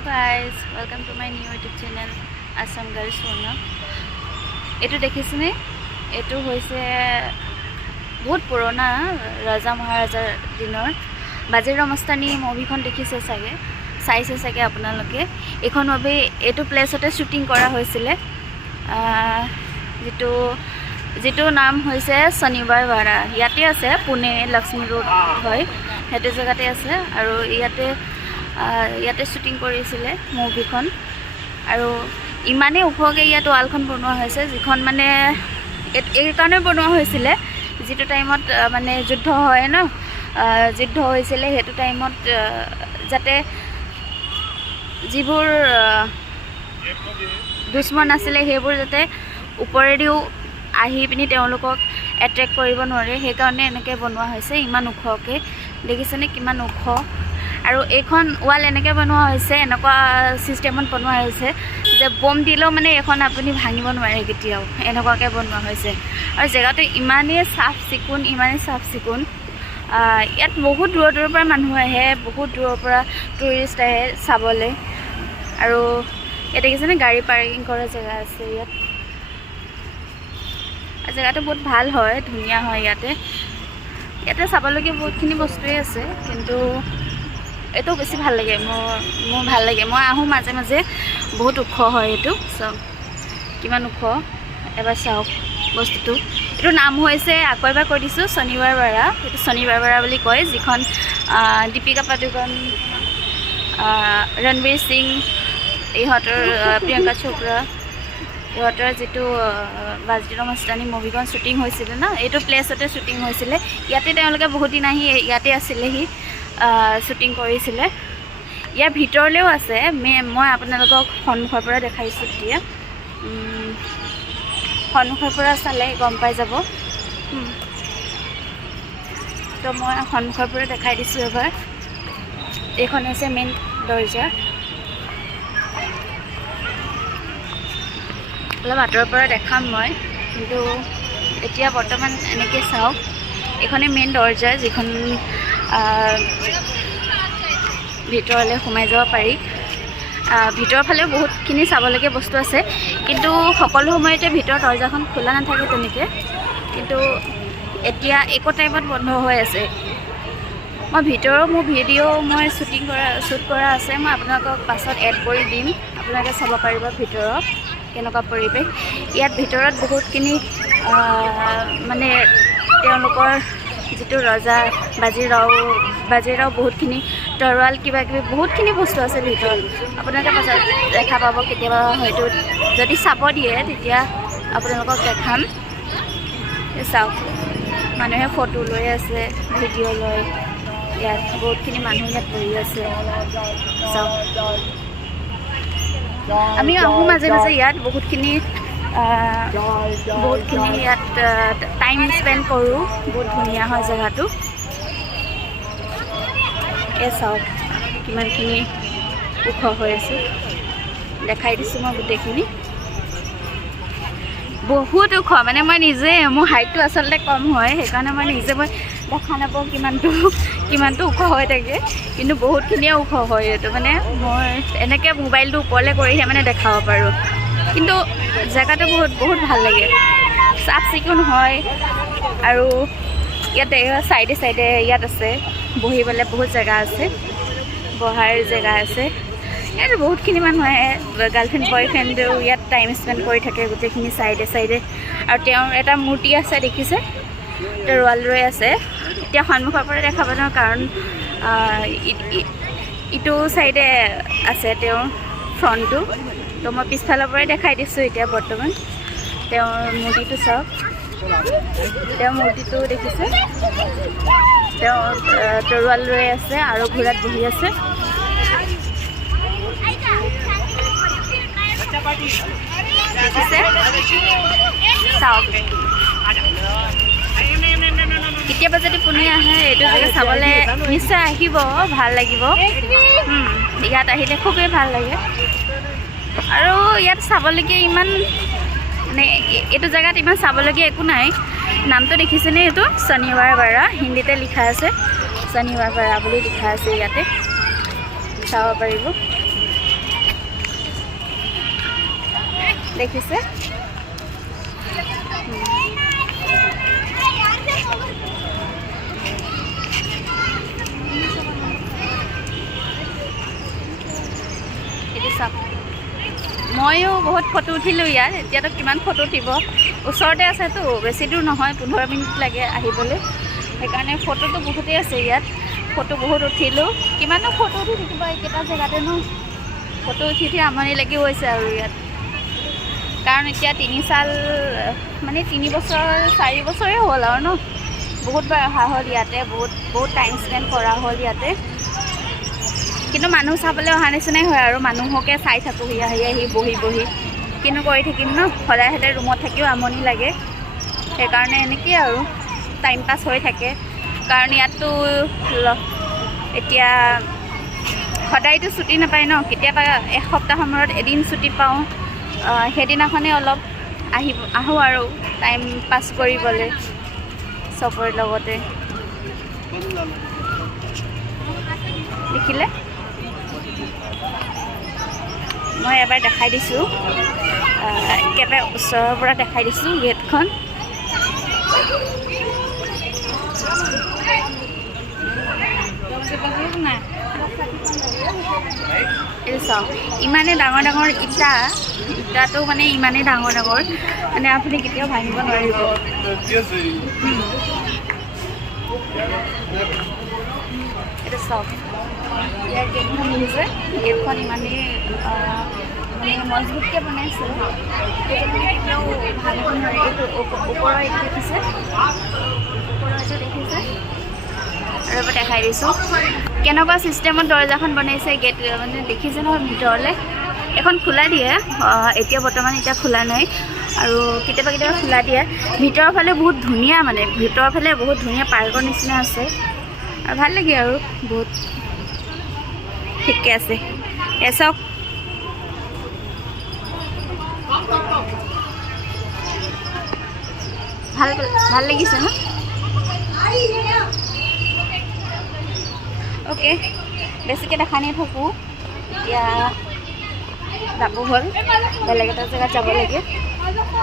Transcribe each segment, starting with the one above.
Hello guys, welcome to my new YouTube channel Assam Girls Sonam. এটো দেখিছেনে? এটো হৈছে বহুত পুৰণা ৰাজা মহাৰাজাৰ দিনৰ বাজিৰাও মস্তানী মুভিখন দেখিছে চাগে চাইছে চাগে আপোনালোকে এখন মুভি এটো প্লেসতে শুটিং কৰা হৈছিল যেটো নাম হৈছে শনিবাৰ বাৰা ইয়াতে আছে পুনে লক্ষ্মী ৰোড হয় হেতু জায়গাতে আছে আৰু ইয়াতে শুটিং কৰিছিলে মুভিখন আৰু ইমানে উখকে ইয়াত ওয়ালখন বনোৱা হৈছে যিখন মানে এই কাৰণে বনোৱা হৈছিল যেটো টাইমত মানে যুদ্ধ হয় ন যুদ্ধ হৈছিল হেতু টাইমত যাতে যিবোৰ দুশ্মন আছিল হেবোৰ যাতে ওপৰেদিও আহি পিনি তেওঁলোকক এট্ৰেক্ট কৰিব নোৱাৰে সেই কাৰণে এনেকৈ বনোৱা হৈছে ইমান উখকে দেখিছেনে কিমান উখ আৰু এইখন ওয়াল এনেকৈ বনোৱা হৈছে এনেকুৱা সিস্টেমত বনোৱা হৈছে যে বম দিলেও মানে এখন আপুনি ভাঙিব নোৱাৰে কেতিয়াও এনেকুৱাকৈ বনোৱা হৈছে আৰু জেগাটো ইমানেই চাফ চিকুণ ইয়াত বহুত দূৰৰ পৰা মানুহ আহে বহুত দূৰৰ পৰা টুৰিষ্ট আহে চাবলৈ আৰু ইয়াত দেখিছেনে গাড়ী পাৰ্কিং কৰা জেগা আছে ইয়াত জেগাটো বহুত ভাল হয় ধুনীয়া হয় ইয়াতে চাবলগীয়া বহুতখিনি বস্তুৱে আছে কিন্তু এটো বেছি ভাল লাগে মোৰ ভাল লাগে মই আহোঁ মাজে মাজে বহুত উখ হয় এটো সব কিমান উখ এবাৰ চাওক বস্তুটো এটো নাম হৈছে আকৌ এবাৰ কৈ দিছোঁ শনিবাৰ বাৰা এটো শনিবাৰ বাৰা বুলি কয় যিখন দীপিকা পাডুকন ৰণবীৰ সিং ইহঁতৰ প্ৰিয়ংকা চোপ্ৰা ইহঁতৰ যেটো বাজিৰাও মস্তানী মুভিখন শুটিং হৈছিল না এইটো প্লেসতে শুটিং হৈছিল ইয়াতে তেওঁলোকে বহুত দিন আহি ইয়াতে আছিলেহি শুটিং কৰিছিলে ইয়াৰ ভিতৰলৈও আছে মই আপোনালোকক সন্মুখৰ পৰা দেখাইছোঁ এতিয়া সন্মুখৰ পৰা চালে গম পাই যাব তো মই সন্মুখৰ পৰা দেখাই দিছোঁ এবাৰ এইখন হৈছে মেইন দৰ্জা অলপ আঁতৰৰ পৰা দেখাম মই কিন্তু এতিয়া বৰ্তমান এনেকৈ চাওক এইখনে মেইন দৰ্জা যিখন ভিতৰলৈ সোমাই যাব পাৰি ভিতৰৰ ফালেও বহুতখিনি চাবলগীয়া বস্তু আছে কিন্তু সকলো সময়তে ভিতৰৰ দৰ্জাখন খোলা নাথাকে তেনেকৈ কিন্তু এতিয়া একো টাইমত বন্ধ হৈ আছে মই ভিতৰৰ মোৰ ভিডিঅ' মই শ্বুট কৰা আছে মই আপোনালোকক পাছত এড কৰি দিম আপোনালোকে চাব পাৰিব ভিতৰত কেনেকুৱা পৰিৱেশ ইয়াত ভিতৰত বহুতখিনি মানে তেওঁলোকৰ যেটো ৰজা বাজিৰাও বহুতখিনি তৰোৱাল কিবা কিবি বহুতখিনি বস্তু আছে ভিতৰত আপোনালোকে পাছত দেখা পাব কেতিয়াবা হয়তো যদি চাব দিয়ে তেতিয়া আপোনালোকক দেখাম চাওক মানুহে ফটো লৈ আছে ভিডিঅ' লয় ইয়াত বহুতখিনি মানুহ ইয়াত বহি আছে চাওক আমি আহোঁ মাজে মাজে ইয়াত বহুতখিনি ইয়াত টাইম স্পেণ্ড কৰোঁ বহুত ধুনীয়া হয় জেগাটো চাওক কিমানখিনি ওখ হৈ আছে দেখাই দিছোঁ মই গোটেইখিনি বহুত ওখ মানে মই নিজে মোৰ হাইটটো আচলতে কম হয় সেইকাৰণে মই দেখা নাপাওঁ কিমানটো ওখ হৈ থাকে কিন্তু বহুতখিনিয়ে ওখ হয় এইটো মানে মই এনেকৈ মোবাইলটো ওপৰলৈ কৰিহে মানে দেখাব পাৰোঁ কিন্তু জেগাটো বহুত ভাল লাগে চাফ চিকুণ হয় আৰু ইয়াতে চাইডে ইয়াত আছে বহিবলৈ বহুত জেগা আছে বহাৰ জেগা আছে ইয়াত বহুতখিনি মানুহ আহে গাৰ্লফ্ৰেণ্ড বয়ফ্ৰেণ্ডেও ইয়াত টাইম স্পেণ্ড কৰি থাকে গোটেইখিনি চাইডে আৰু তেওঁৰ এটা মূৰ্তি আছে দেখিছে তৰোৱাল ৰৈ আছে এতিয়া সন্মুখৰ পৰা দেখাব নোৱাৰোঁ কাৰণ ইটো চাইডে আছে তেওঁৰ ফ্ৰণ্টটো তো মই পিছফালৰ পৰাই দেখাই দিছোঁ এতিয়া বৰ্তমান তেওঁৰ মূৰ্তিটো চাওক তেওঁৰ মূৰ্তিটো দেখিছে তেওঁ তৰোৱাল ৰৈ আছে আৰু ঘোঁৰাত বহি আছে দেখিছে চাওক কেতিয়াবা যদি পুনে আহে এইটো জেগা চাবলৈ নিশ্চয় আহিব ভাল লাগিব ইয়াত আহিলে খুবেই ভাল লাগে আৰু ইয়াত চাবলগীয়া ইমান মানে এইটো জেগাত ইমান চাবলগীয়া একো নাই নামটো দেখিছেনে এইটো শনিবাৰ বাৰা হিন্দীতে লিখা আছে শনিবাৰ বাৰা বুলি লিখা আছে ইয়াতে চাব পাৰিব দেখিছে ময়ো বহুত ফটো উঠিলোঁ ইয়াত এতিয়াতো কিমান ফটো উঠিব ওচৰতে আছেতো বেছি দূৰ নহয় 15 মিনিট লাগে আহিবলৈ সেইকাৰণে ফটোটো বহুতেই আছে ইয়াত ফটো বহুত উঠিলোঁ কিমানো ফটো উঠি থাকিব এইকেইটা জেগাতে ন ফটো উঠি উঠি আমনি লাগি গৈছে আৰু ইয়াত কাৰণ এতিয়া 3 সাল মানে 3 বছৰ 4 বছৰে হ'ল আৰু ন বহুতবাৰ অহা হ'ল ইয়াতে বহুত টাইম স্পেণ্ড কৰা হ'ল ইয়াতে কিন্তু মানুহ চাবলৈ অহা নিচিনাই হয় আৰু মানুহকে চাই থাকোঁহি আহি বহি কিনো কৰি থাকিম ন সদায় ৰুমত থাকিও আমনি লাগে সেইকাৰণে এনেকৈ আৰু টাইম পাছ হৈ থাকে কাৰণ ইয়াততো এতিয়া সদায়তো ছুটি নাপায় ন কেতিয়াবা এসপ্তাহৰ মূৰত এদিন ছুটি পাওঁ সেইদিনাখনে অলপ আহোঁ আৰু টাইম পাছ কৰিবলৈ চবৰে লগতে দেখিলে মই এবাৰ দেখাই দিছোঁ একেবাৰে ওচৰৰ পৰা দেখাই দিছোঁ গেটখন এইটো চাওক ইমানেই ডাঙৰ ইটাটো মানে ইমানেই ডাঙৰ মানে আপুনি কেতিয়াও ভাঙিব নোৱাৰিব এইটো চাওক ইয়াৰ গেটখন দেখিছে গেটখন ইমানেই মানে মজবুতকৈ বনাইছে কেতিয়াও ভাঙিব নোৱাৰে এইটো ওপৰৰ এইটো দেখিছে ওপৰৰ এইটো দেখিছে আৰু এবাৰ দেখাই দিছোঁ কেনেকুৱা ছিষ্টেমত দৰ্জাখন বনাইছে গেট মানে দেখিছে নহয় ভিতৰলৈ এখন খোলা দিয়ে এতিয়া বৰ্তমান খোলা নাই আৰু কেতিয়াবা খোলা দিয়ে ভিতৰৰ ফালে বহুত ধুনীয়া মানে ভিতৰৰ ফালে বহুত ধুনীয়া পাৰ্কৰ নিচিনা আছে আৰু ভাল লাগে আৰু বহুত ঠিকে আছে চাওক ভাল লাগিছে ন অ'কে বেছিকৈ দেখা নাই থাকোঁ এতিয়া যাব হ'ল বেলেগ এটা জেগাত যাব লাগে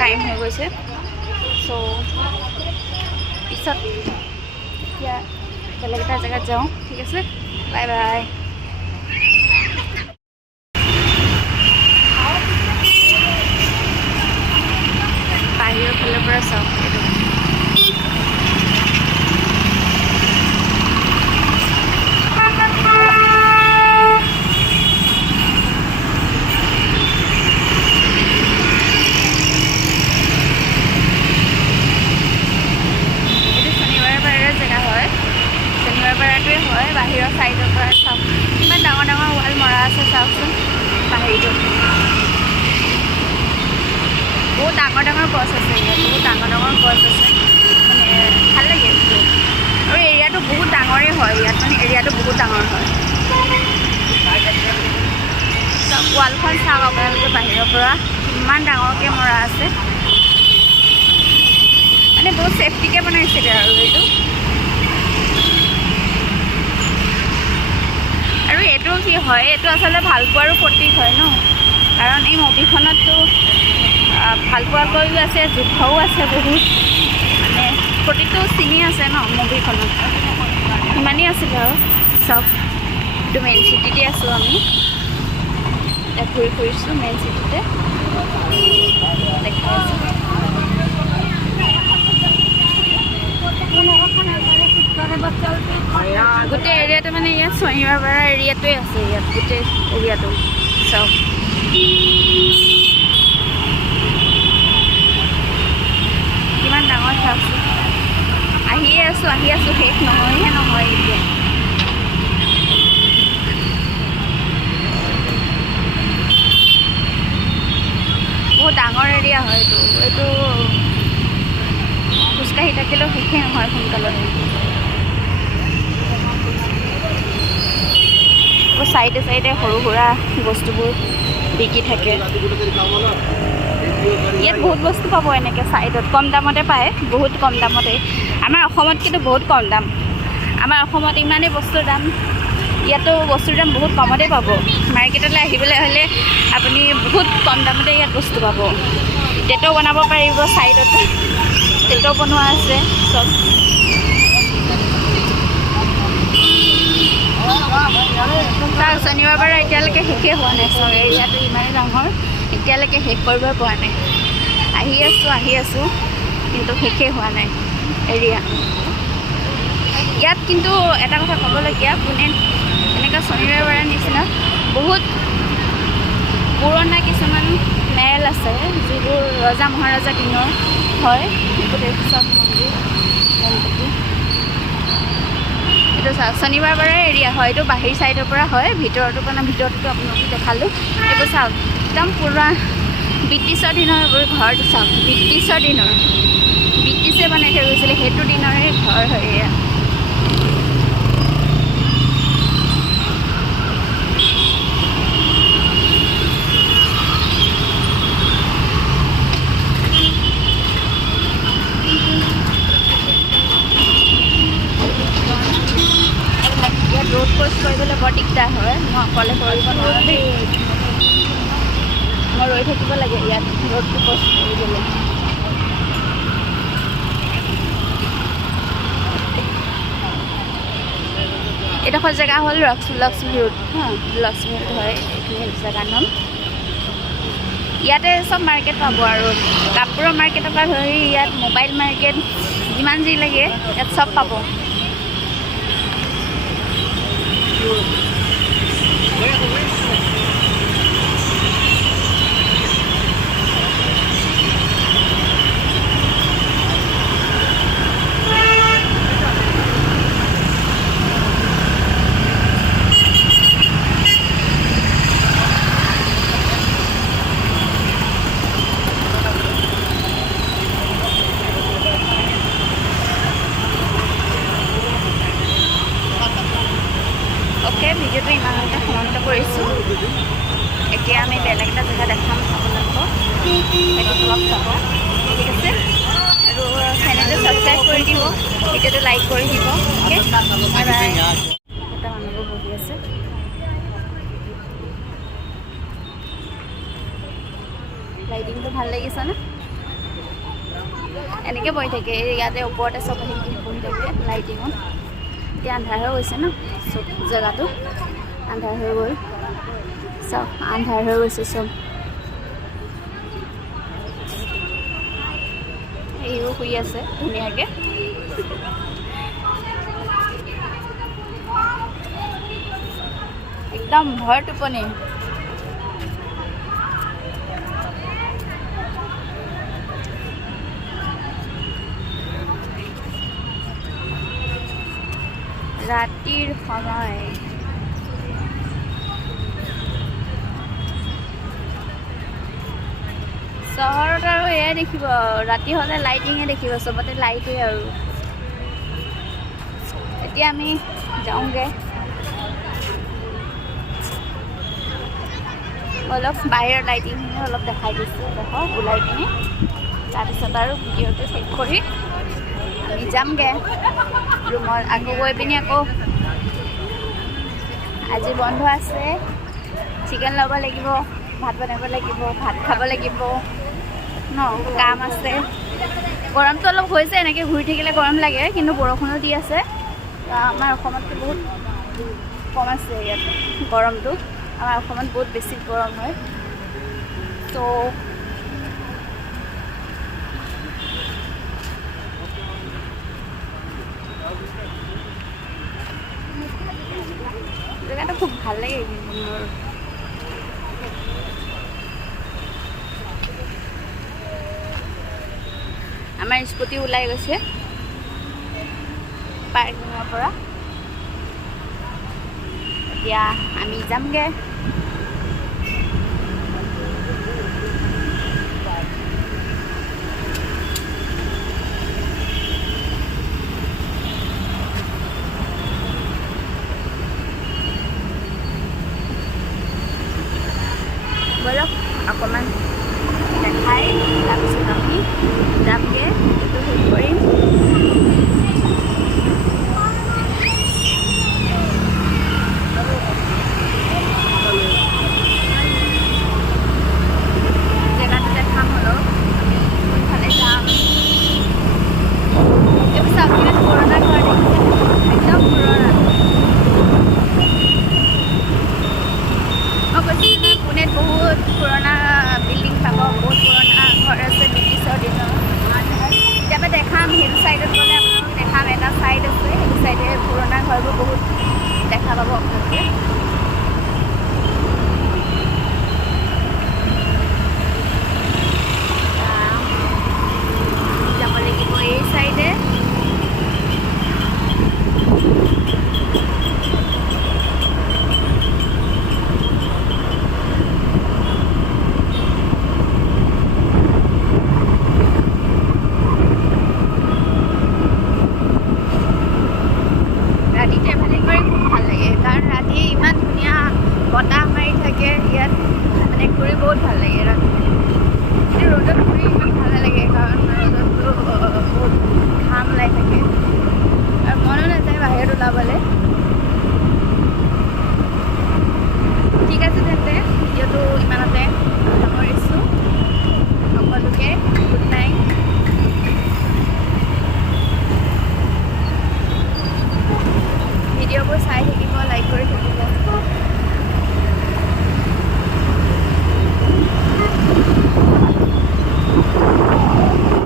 টাইম হৈ গৈছে চ' পিছত এতিয়া বেলেগ এটা জেগাত যাওঁ ঠিক আছে বাই বাই বাহিৰৰ ফালৰ পৰা চাওক এইটো হয় বাহিৰৰ চাইডৰ পৰা চাওক ইমান ডাঙৰ ৱাল মৰা আছে চাওকচোন বাহিৰটো বহুত ডাঙৰ গছ আছে ইয়াত বহুত ডাঙৰ গছ আছে মানে ভাল লাগে আৰু এৰিয়াটো বহুত ডাঙৰেই হয় ইয়াত মানে এৰিয়াটো বহুত ডাঙৰ হয় চাওক ৱালখন চাওক আপোনালোকে বাহিৰৰ পৰা কিমান ডাঙৰকৈ মৰা আছে মানে বহুত ছেফটিকৈ বনাইছিলে আৰু এইটো আৰু এইটো কি হয় এইটো আচলতে ভালপোৱাৰো প্ৰতীক হয় ন কাৰণ এই মুভিখনততো ভালপোৱাকৈও আছে যুদ্ধও আছে বহুত মানে প্ৰতিটো চিনেই আছে ন মুভিখনত সিমানেই আছিলে আৰু চাওক এইটো মেইন চিটিতে আছোঁ আমি এতিয়া ঘূৰি ফুৰিছোঁ মেইন চিটিতে দেখাই আছোঁ গোটেই এৰিয়াটো মানে ইয়াত শনিবাৰপাৰা এৰিয়াটোৱে আছে ইয়াত গোটেই এৰিয়াটো চাওক কিমান ডাঙৰ চাওকচোন আহিয়ে আছোঁ শেষ নহয় এতিয়া বহুত ডাঙৰ এৰিয়া হয় এইটো খোজকাঢ়ি থাকিলেও শেষেই নহয় সোনকালে চাইডে সৰু সুৰা বস্তুবোৰ বিকি থাকে ইয়াত বহুত বস্তু পাব এনেকৈ চাইডত কম দামতে পায় বহুত কম দামতে আমাৰ অসমত কিন্তু বহুত কম দাম আমাৰ অসমত ইমানেই বস্তুৰ দাম ইয়াতো বস্তুৰ দাম বহুত কমতে পাব। মাৰ্কেটলৈ আহিবলৈ হ'লে আপুনি বহুত কম দামতে ইয়াত বস্তু পাব। টেটো বনাব পাৰিব, ছাইডতে টেটো বনোৱা আছে চব। শনিবাৰ বাৰ এতিয়ালৈকে শেষেই হোৱা নাই। চব এৰিয়াটো ইমানেই ডাঙৰ, এতিয়ালৈকে শেষ কৰিবই পৰা নাই। আহি আছোঁ কিন্তু শেষেই হোৱা নাই এৰিয়া। ইয়াত কিন্তু এটা কথা ক'বলগীয়া, পুনেত এনেকুৱা শনিবাৰ বাৰৰ নিচিনা বহুত পুৰণা কিছুমান মেল আছে, যিবোৰ ৰজা মহাৰজা দিনৰ হয়। গোটেই চব মন্দিৰ গণপতি। এইটো চাওক শনিবাৰ বাৰে এৰিয়া হয়, এইটো বাহিৰ ছাইডৰ পৰা হয়। ভিতৰতো ভিতৰতো আপোনালোকে দেখালোঁ। এইবোৰ চাওক একদম পুৰা ব্ৰিটিছৰ দিনৰ এইবোৰ ঘৰটো চাওক, ব্ৰিটিছৰ দিনৰ, ব্ৰিটিছে বনাই থৈ গৈছিলে, সেইটো দিনৰে ঘৰ হয় এয়া। रोड क्रॉस কৰিবলৈ বৰ দিগদাৰ হয়। মই অকলে কৰিব নোৱাৰোঁ দেই, মই ৰৈ থাকিব লাগে ইয়াত ৰোডটো ক্ৰছ কৰিবলৈ। এডোখৰ জেগা হ'ল লক্ষ্মী ৰোড। লক্ষ্মী ৰোড হয় এইখিনি জেগাৰ নাম। ইয়াতে চব মাৰ্কেট পাব আৰু কাপোৰৰ মাৰ্কেটৰ পৰা ধৰি ইয়াত মোবাইল মাৰ্কেট, যিমান যি লাগে ইয়াত চব পাব। ভিডিঅ'টো ইমানতে সমাপ্ত কৰিছোঁ। এতিয়া আমি বেলেগ এটা জেগা দেখাম আপোনালোকক, সেইটো অলপ চাব, ঠিক আছে? আৰু চেনেলটো ছাবস্ক্ৰাইব কৰি দিব, ভিডিঅ'টো লাইক কৰি দিব। Okay, bye bye. এটা মানুহবোৰ বহি আছে। লাইটিংটো ভাল লাগিছে নে? এনেকৈ বহি থাকে ইয়াতে, ওপৰতে চব আহি বহি থাকে লাইটিঙত। এতিয়া আন্ধাৰ হৈ গৈছে ন, চব জেগাটো আন্ধাৰ হৈ গ'ল, চব আন্ধাৰ হৈ গৈছে চব। এইও শুই আছে ধুনীয়াকৈ। একদম ভৰ টোপনি। ৰাতিৰ সময় চহৰত আৰু এয়াই দেখিব, ৰাতি হ'লে লাইটিঙে দেখিব, চবতে লাইটেই আৰু। এতিয়া আমি যাওঁগৈ, অলপ বাহিৰৰ লাইটিংখিনি অলপ দেখাই দিছোঁ, দেখক ওলাই পিনি। তাৰপিছত আৰু ভিডিঅ'টো শেষ কৰি আমি যামগৈ ৰুমত। আকৌ গৈ পিনি আকৌ আজি বন্ধ আছে, চিকেন ল'ব লাগিব, ভাত বনাব লাগিব, ভাত খাব লাগিব ন, কাম আছে। গৰমটো অলপ হৈছে, এনেকৈ ঘূৰি থাকিলে গৰম লাগে, কিন্তু বৰষুণো দি আছে। আমাৰ অসমতকৈ বহুত কম আছে ইয়াত গৰমটো, আমাৰ অসমত বহুত বেছি গৰম হয়। তো জেগাটো খুব ভাল লাগে মোৰ। আমাৰ স্কুটি ওলাই গৈছে পাৰ্কিঙৰ পৰা। এতিয়া আমি যামগৈ। বলক অকণমান দেখাই, তাৰপিছত আমি যামগৈ, সেইটো শেষ কৰিম। ঘৰবোৰ বহুত দেখা পাব আপোনালোকে। যাব লাগিব এই চাইডে। ৰাতি ট্ৰেভেলিং কৰি খুব ভাল লাগে, কাৰণ ৰাতি ইমান ধুনীয়া বতাহ মাৰি থাকে ইয়াত, মানে ঘূৰি বহুত ভাল লাগে ৰাতি। কিন্তু ৰ'দত ঘূৰি ইমান ভাল নালাগে, কাৰণ ৰ'দততো বহুত ঘাম ওলাই থাকে আৰু মনো নাযায় বাহিৰত ওলাবলৈ। ঠিক আছে তেন্তে ভিডিঅ'টো ইমানতে সামৰিছোঁ। সকলোকে গুড নাইট। ভিডিঅ'বোৰ চাই থাকিব, লাইক কৰি থাকিব।